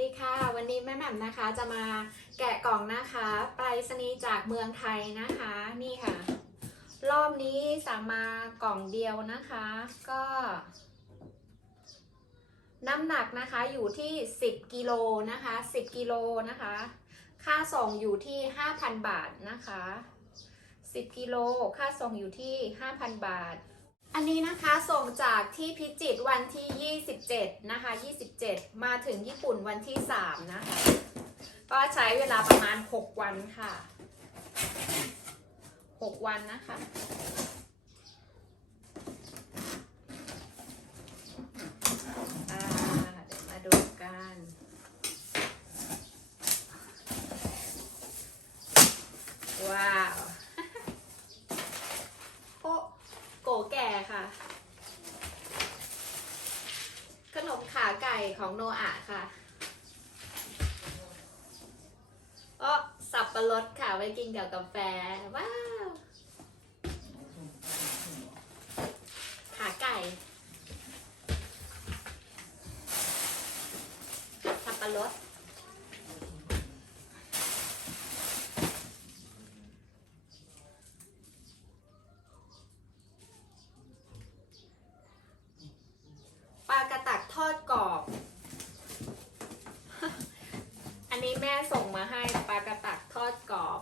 ดีค่ะ วันนี้แม่แหม่มนะคะจะมาแกะกล่องนะคะไปรษณีย์จากเมืองไทยนะคะนี่ค่ะ รอบนี้สั่งมากล่องเดียวนะคะ ก็ น้ำหนักนะคะอยู่ที่ 10กิโลนะคะ 10กิโลนะคะ ค่าส่งอยู่ที่ 5,000 บาทนะคะ 10กิโลค่าส่งอยู่ที่ 5,000 บาท อันนี้นะคะส่งจากที่พิจิตรวันที่ 27 นะคะ 27 มาถึงญี่ปุ่นวันที่ 3 นะคะ ก็ใช้เวลาประมาณ 6 วันค่ะ 6 วันนะคะเดี๋ยวมาดูกัน ว้าว โอ้โกแก่ค่ะ ขนม ขาไก่ของโนอาค่ะก็สับปะรดค่ะไว้กินกับกาแฟว้าวขาไก่ สับปะรด ปลากระตักทอดกรอบ อันนี้ แม่ส่งมาให้ปลากระตักทอดกรอบ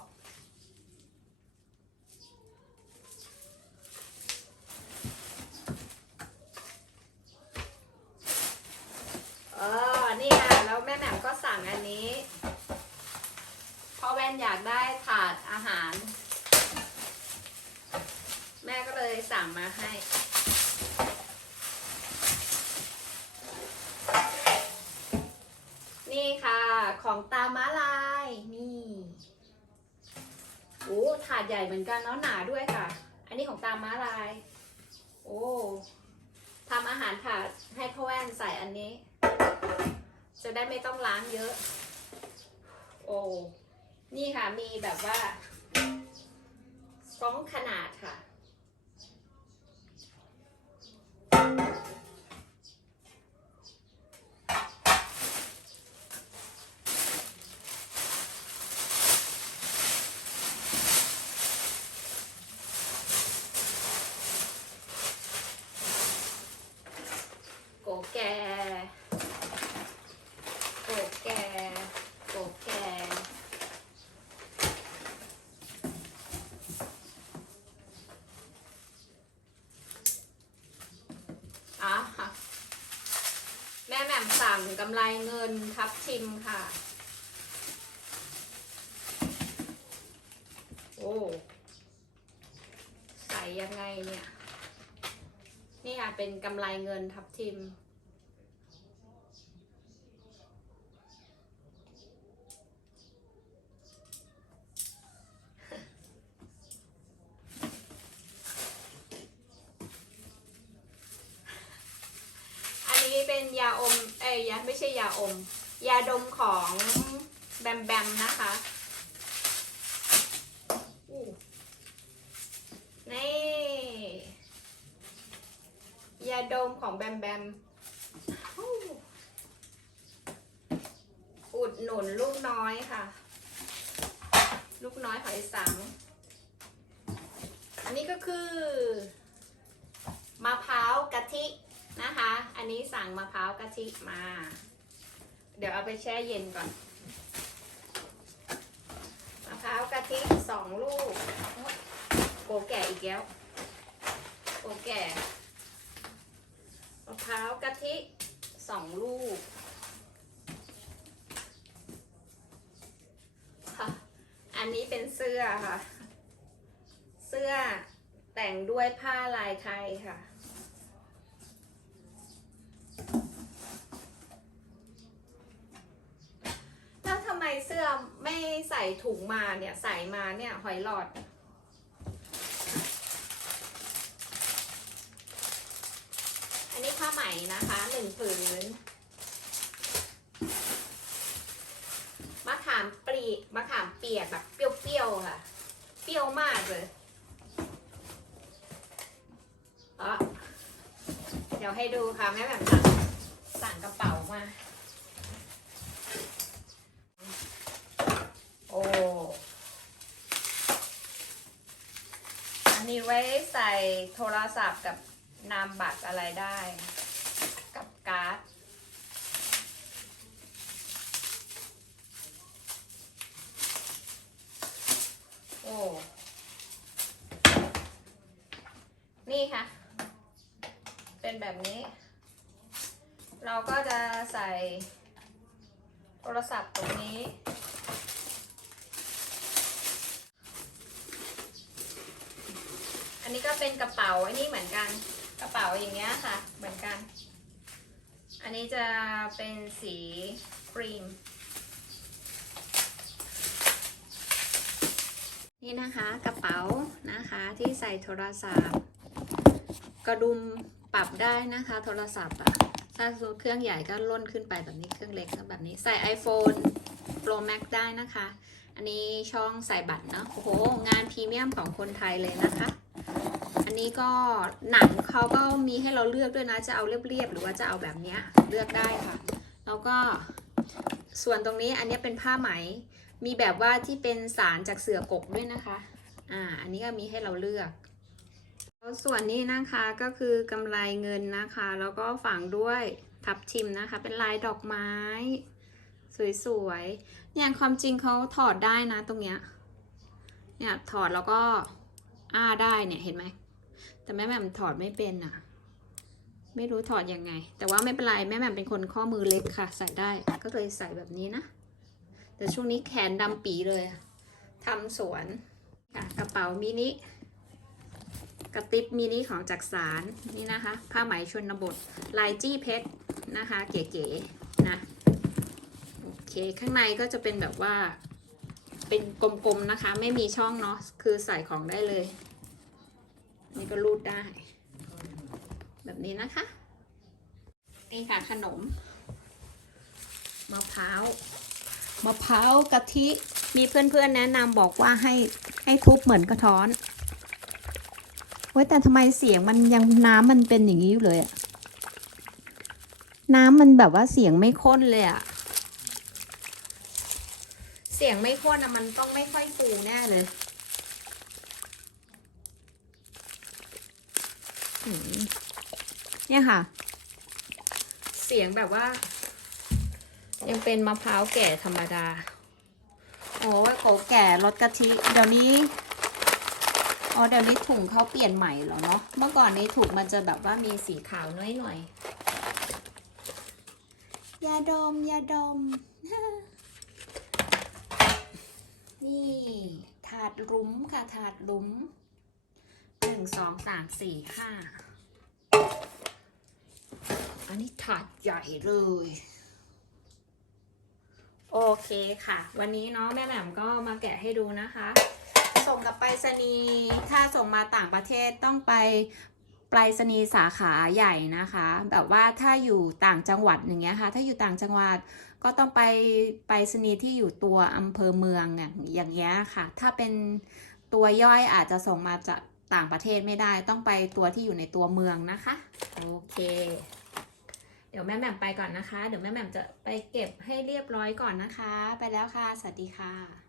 เออ นี่ค่ะ แล้วแม่แหม่มก็สั่งอันนี้ เพราะแว่นอยากได้ถาดอาหาร แม่ก็เลยสั่งมาให้ นี่ค่ะ ของตาม้าลายนี่โอ้ถาดใหญ่เหมือนกันเนาะหนาด้วยค่ะ อันนี้ของตาม้าลาย โอ้ทำอาหารถาดให้พ่อแว่นใส่อันนี้ จะได้ไม่ต้องล้างเยอะ โอ้นี่ค่ะมีแบบว่าสองขนาดค่ะ โกแก โกแก โกแก อะค่ะแม่แหม่มสั่งกำไรเงินทับทิมค่ะ โอ้ ใส่ยังไงเนี่ย นี่ค่ะเป็นกำไรเงินทับทิม อันนี้เป็นยาอม ยยาไม่ใช่ยาอม ยาดมของแบมแบมนะคะนี่ยาดมของแบมแบมอุดหนุนลูกน้อยค่ะ ลูกน้อยหอยสัง อันนี้ก็คือมะพร้าวกะทิ นะคะ อันนี้สั่งมะพร้าวกะทิมา เดี๋ยวเอาไปแช่เย็นก่อน มะพร้าวกะทิสองลูก โกแก่อีกแล้ว โกแก่ มะพร้าวกะทิสองลูกค่ะอันนี้เป็นเสื้อค่ะ เสื้อแต่งด้วยผ้าลายไทยค่ะ แล้วทำไม เสื้อไม่ใส่ถุงมาเนี่ยใส่มาเนี่ยหอยหลอด อันนี้ผ้าไหมนะคะหนึ่งผืนมะขามปลีมะขามเปียกแบบเปรี้ยวๆค่ะ เปรี้ยวมากเลยอ๋อเดี๋ยวให้ดูค่ะแม่แบบสั่งสั่งกระเป๋ามา ไว้ ใส่โทรศัพท์กับนามบัตรอะไรได้ กับการ์ดโอ้นี่ค่ะ เป็นแบบนี้ เราก็จะใส่โทรศัพท์ตรงนี้ นนี้ก็เป็นกระเป๋าอันนี้เหมือนกันกระเป๋าอย่างเงี้ยค่ะ เหมือนกัน อันนี้จะเป็นสีครีมนี่นะคะกระเป๋านะคะที่ใส่โทรศัพท์ กระดุมปรับได้นะคะโทรศัพท์อะถ้าเครื่องใหญ่ก็ล่นขึ้นไปแบบนี้เครื่องเล็กก็แบบนี้ใส่ iPhone Pro Max ได้นะคะ อันนี้ช่องใส่บัตรเนอะโอ้โห งานพรีเมียมของคนไทยเลยนะคะ อันนี้ก็หนังเขาก็มีให้เราเลือกด้วยนะ จะเอาเรียบๆหรือว่าจะเอาแบบเนี้ยเลือกได้ค่ะ แล้วก็ส่วนตรงนี้อันนี้เป็นผ้าไหม มีแบบว่าที่เป็นสารจากเสือกกด้วยนะคะ อ่า อันนี้ก็มีให้เราเลือก แล้วส่วนนี้นะคะก็คือกำไรเงินนะคะ แล้วก็ฝังด้วยทับทิมนะคะ เป็นลายดอกไม้ สวยๆเนี่ยความจริงเขาถอดได้นะตรงเนี้ย เนี่ยถอดแล้วก็อ้าได้เนี่ยเห็นไหม แต่แม่แหม่มถอดไม่เป็นอะ ไม่รู้ถอดยังไง แต่ว่าไม่เป็นไรแม่แหม่มเป็นคนข้อมือเล็กค่ะ ใส่ได้ ก็เลยใส่แบบนี้นะ แต่ช่วงนี้แขนดำปีเลยอะทำสวนค่ะกระเป๋ามินิกระติบมินิของจักสารนี่นะคะ ผ้าไหมชนบทลายจี้เพชรนะคะ เก๋ๆนะโอเคข้างในก็จะเป็นแบบว่าเป็นกลมๆนะคะ ไม่มีช่องเนาะคือใส่ของได้เลย นี่ก็รูดได้ แบบนี้นะคะ นี่ค่ะขนมมะพร้าวมะพร้าวกะทิมีเพื่อนๆแนะนำบอกว่าให้ให้ทุบเหมือนกระท้อนเว้ยแต่ทำไมเสียงมันยังน้ำมันเป็นอย่างนี้อยู่เลยอะน้ำมันแบบว่าเสียงไม่ข้นเลยอะเสียงไม่ข้นอะมันต้องไม่ค่อยฟูแน่เลย อืม เนี่ยค่ะ เสียงแบบว่า ยังเป็นมะพร้าวแก่ธรรมดา โอ้ยเขาแก่รสกะทิ เดี๋ยวนี้อ๋อเดี๋ยวนี้ถุงเขาเปลี่ยนใหม่เหรอเนาะเมื่อก่อนนี้ถุงมันจะแบบว่ามีสีขาวน้อยหน่อยๆยาดมยาดม นี่ ถาดรุ้มค่ะ ถาดรุ้มหนึ่งสองสามสี่ห้า อันนี้ถาดใหญ่เลย โอเคค่ะ วันนี้เนาะแม่แหม่มก็มาแกะให้ดูนะคะ ส่งกับไปรษณีย์ถ้าส่งมาต่างประเทศต้องไปไปรษณีย์สาขาใหญ่นะคะ แบบว่าถ้าอยู่ต่างจังหวัดอย่างเงี้ยค่ะ ถ้าอยู่ต่างจังหวัดก็ต้องไปไปรษณีย์ที่อยู่ตัวอำเภอเมืองอย่างเงี้ยค่ะ ถ้าเป็นตัวย่อยอาจจะส่งมาจากต่างประเทศไม่ได้ต้องไปตัวที่อยู่ในตัวเมืองนะคะ โอเค ดี๋ยวแม่แหม่มไปก่อนนะคะ เดี๋ยวแม่แหม่มจะไปเก็บให้เรียบร้อยก่อนนะคะ ไปแล้วค่ะ สวัสดีค่ะ